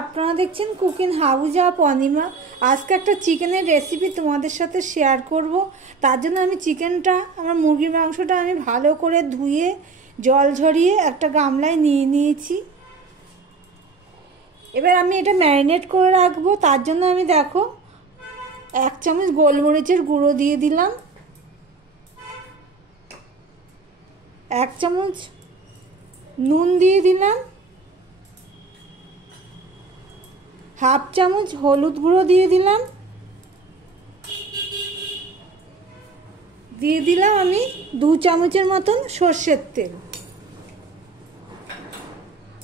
আপনারা দেখছেন cooking house of Anima. আজকে একটা চিকেনের রেসিপি তোমাদের সাথে শেয়ার করব। তার জন্য আমি চিকেনটা, আমার মুরগির মাংসটা আমি ভালো করে ধুয়ে জল ঝরিয়ে একটা গামলায় নিয়ে নিয়েছি। এবার আমি এটা ম্যারিনেট করে রাখবো। তার জন্য আমি দেখো 1 চামচ গোলমরিচের গুঁড়ো দিয়ে দিলাম, 1 চামচ নুন দিয়ে দিলাম, 1/2 চামচ হলুদ গুঁড়ো দিয়ে দিলাম, আমি 2 চামচের মতন সর্ষের তেল।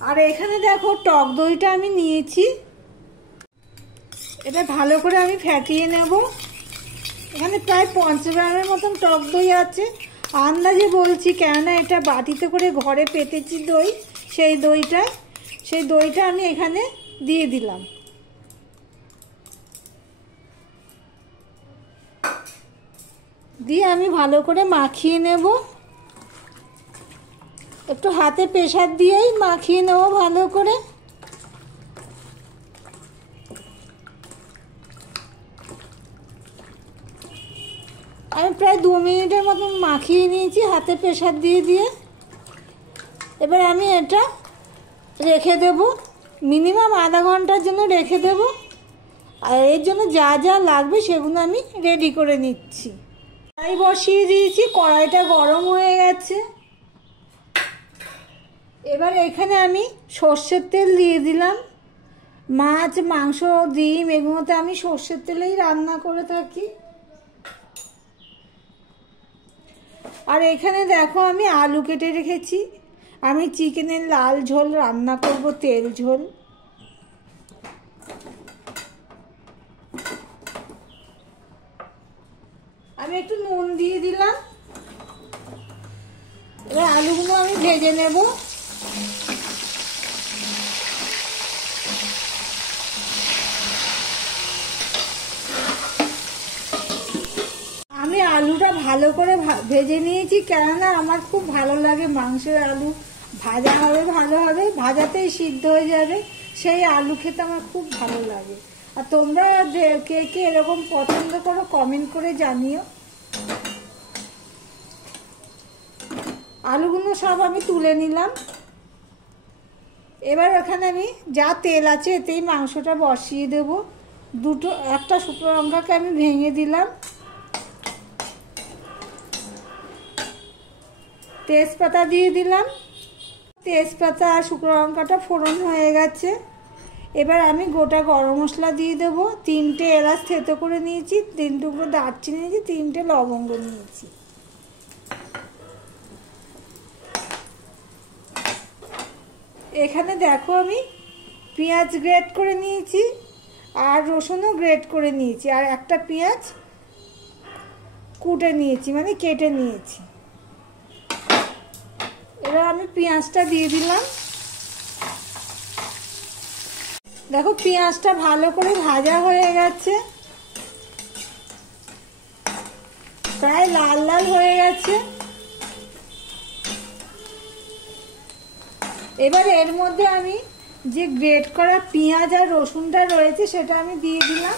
আর এখানে দেখো টক দইটা আমি নিয়েছি, এটা ভালো করে আমি ফ্যাটিয়ে নেব। এখানে প্রায় 5 গ্রামের মতন টক দই আছে, আন্দাজে বলছি, কেননা এটা বাটিতে করে ঘরে পেতেছি দই, সেই দইটা আমি এখানে দিয়ে দিলাম। দিয়ে আমি ভালো করে মাখিয়ে নেব, একটু হাতে প্রেসার দিয়েই মাখিয়ে নেব ভালো করে। আমি প্রায় 2 মিনিটের মতন মাখিয়ে নিয়েছি হাতে প্রেসার দিয়ে। এবার আমি এটা রেখে দেব, মিনিমাম আধা ঘন্টার জন্য রেখে দেব। আর এর জন্য যা যা লাগবে সেগুলো আমি রেডি করে নিচ্ছি। কড়াই বসিয়ে দিয়েছি, কড়াইটা গরম হয়ে গেছে। এবার এখানে আমি সর্ষের তেল দিয়ে দিলাম। মাছ, মাংস, ডিম এগুলোতে আমি সর্ষের তেলেই রান্না করে থাকি। আর এখানে দেখো আমি আলু কেটে রেখেছি। আমি চিকেনের লাল ঝোল রান্না করব, তেল ঝোল। আমি একটু নুন দিয়ে দিলাম। এবার আলুগুলো আমি ভেজে নেব। আমি আলুটা ভালো করে ভেজে নিয়েছি, কেননা আমার খুব ভালো লাগে মাংসের আলু ভাজা হবে, ভালো হবে, ভাজাতেই সিদ্ধ হয়ে যাবে, সেই আলু খেতে আমার খুব ভালো লাগে। আর তোমরা কে কে এরকম পছন্দ করো কমেন্ট করে জানিও। আলুগুলো সব আমি তুলে নিলাম। এবার এখানে আমি যা তেল আছে এতেই মাংসটা বসিয়ে দেব। একটা শুকনো লঙ্কাকে আমি ভেঙে দিলাম, তেজপাতা দিয়ে দিলাম। তেজপাতা আর শুকনো লঙ্কাটা ফোড়ন হয়ে গেছে। এবার আমি গোটা গরম মশলা দিয়ে দেব। 3টে এলাচ থেতো করে নিয়েছি, 3 টুকরো দারচিনি নিয়েছি, 3টে লবঙ্গ নিয়েছি। এখানে দেখো আমি পেঁয়াজ গ্রেট করে নিয়েছি, আর রসুনও গ্রেট করে নিয়েছি, আর একটা পেঁয়াজ কুটে নিয়েছি, মানে কেটে নিয়েছি। এবার আমি পেঁয়াজটা দিয়ে দিলাম। দেখো পেঁয়াজটা ভালো করে ভাজা হয়ে গেছে, প্রায় লাল লাল হয়ে গেছে। এবার এর মধ্যে আমি যে গ্রেট করা পেঁয়াজ আর রসুনটা রয়েছে সেটা আমি দিয়ে দিলাম।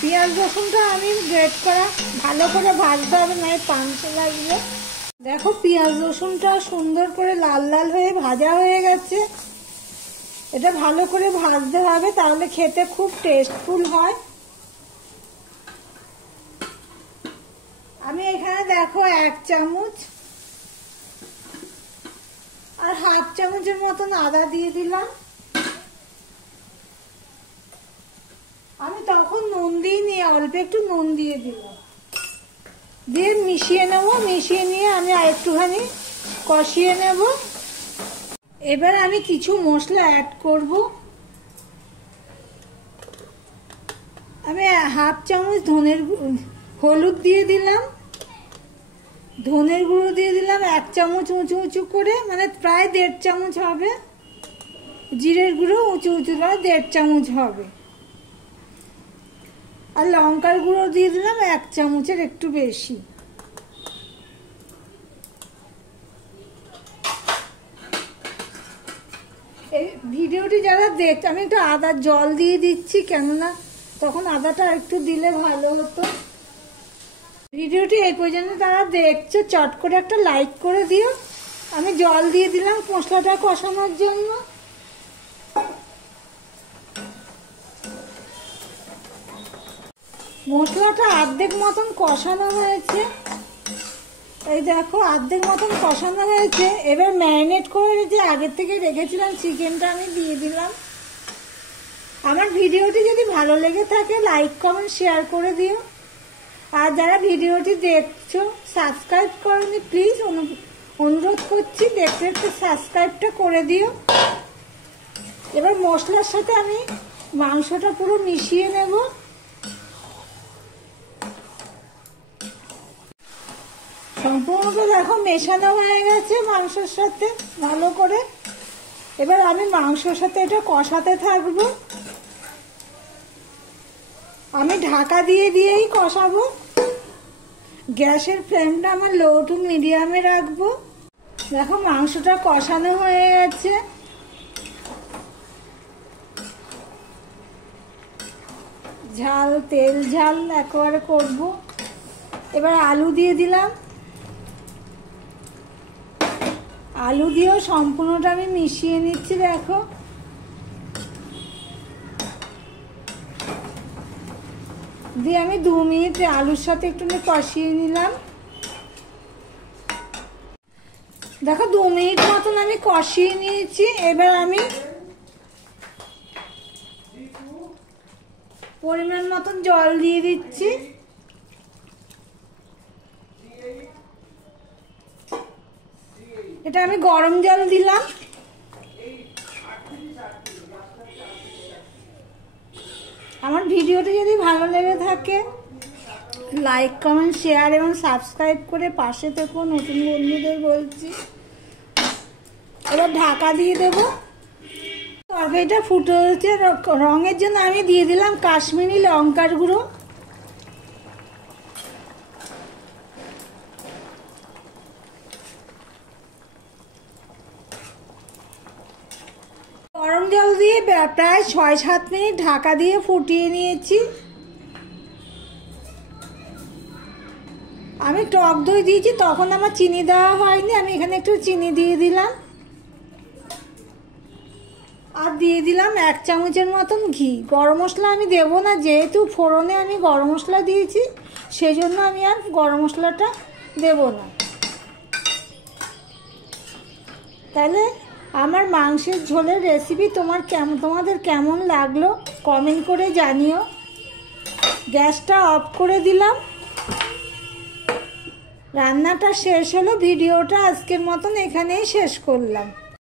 পেঁয়াজ রসুনটা আমি গ্রেট করা ভালো করে ভাজতে হবে, নয় পান্তা লাগবে। দেখো পেঁয়াজ রসুনটা সুন্দর করে লাল লাল হয়ে ভাজা হয়ে গেছে। এটা ভালো করে ভাজতে হবে, তাহলে খেতে খুব টেস্টফুল হয়। আমি এখানে দেখো 1 চামচ আর 1/2 চামচের মতন আদা দিয়ে দিলাম। আমি তখন নুন দিইনি, অল্প একটু নুন দিয়ে দিলাম। দিয়ে মিশিয়ে নেব। মিশিয়ে নিয়ে আমি আরেকটুখানি কষিয়ে নেব। এবার আমি কিছু মশলা অ্যাড করব। আমি 1/2 চামচ হলুদ দিয়ে দিলাম, ধনের গুঁড়ো দিয়ে দিলাম 1 চামচ উঁচু উঁচু করে, মানে প্রায় 1.5 চামচ হবে। জিরের গুঁড়ো উঁচু উঁচু 1.5 চামচ হবে। আর লঙ্কার গুঁড়ো দিয়ে দিলাম 1 চামচের একটু বেশি। ভিডিওটি যারা দেখছে, আমি একটু আদার জল দিয়ে দিচ্ছি, কেননা তখন আদাটা একটু দিলে ভালো হতো। ভিডিওটি এই পর্যন্ত তারা দেখছো, চট করে একটা লাইক করে দিও। আমি জল দিয়ে দিলাম মশলাটা কষানোর জন্য। মশলাটা অর্ধেক মতন কষানো হয়েছে, এই দেখো অর্ধেক মতন কষানো হয়েছে। এবার ম্যারিনেট করে যে আগের থেকে রেখেছিলাম চিকেনটা আমি দিয়ে দিলাম। আমার ভিডিওটি যদি ভালো লেগে থাকে লাইক কমেন্ট শেয়ার করে দিও। আর যারা ভিডিওটি দেখছো সাবস্ক্রাইব করনি, প্লিজ অনুরোধ করছি দেখতে দেখতে সাবস্ক্রাইবটা করে দিও। এবার মশলার সাথে আমি মাংসটা পুরো মিশিয়ে নেব। সম্পূর্ণ দেখো মেশানো হয়ে গেছে মাংসের সাথে ভালো করে। এবার আমি মাংসের সাথে এটা কষাতে থাকবো। আমি ঢাকা দিয়েই কষাবো। গ্যাসের ফ্লেমটা আমার লো টু মিডিয়ামে রাখবো। দেখো মাংসটা কষানো হয়ে গেছে। ঝাল তেল ঝাল একেবারে করবো। এবার আলু দিয়ে দিলাম। আলু দিয়েও সম্পূর্ণটা আমি মিশিয়ে নিচ্ছি। দেখো দিয়ে আমি 2 মিনিট আলুর সাথে একটু কষিয়ে নিলাম। দেখো 2 মিনিট মতন আমি কষিয়ে নিয়েছি। এবার আমি পরিমাণ মতন জল দিয়ে দিচ্ছি। এটা আমি গরম জল দিলাম। আমার ভিডিওটি যদি ভালো লেগে থাকে লাইক কমেন্ট শেয়ার এবং সাবস্ক্রাইব করে পাশে থেকো, নতুন বন্ধুদের বলছি। এবার ঢাকা দিয়ে দেব। তরকারিটা ফুটে উঠেছে, রঙের জন্য আমি দিয়ে দিলাম কাশ্মীরি লঙ্কার গুঁড়ো। গরম জল দিয়ে প্রায় 6-7 মিনিট ঢাকা দিয়ে ফুটিয়ে নিয়েছি। আমি টক দই দিয়েছি, তখন আমার চিনি দেওয়া হয়নি, আমি এখানে একটু চিনি দিয়ে দিলাম। আর দিয়ে দিলাম 1 চামচের মতন ঘি। গরম মশলা আমি দেবো না, যেহেতু ফোড়নে আমি গরম মশলা দিয়েছি, সেই জন্য আমি আর গরম মশলাটা দেব না। তাহলে আমার মাংসের ঝোলের রেসিপি তোমাদের কেমন লাগলো কমেন্ট করে জানিও। গ্যাসটা অফ করে দিলাম। রান্নাটা শেষ হলো। ভিডিওটা আজকের মতন এখানেই শেষ করলাম।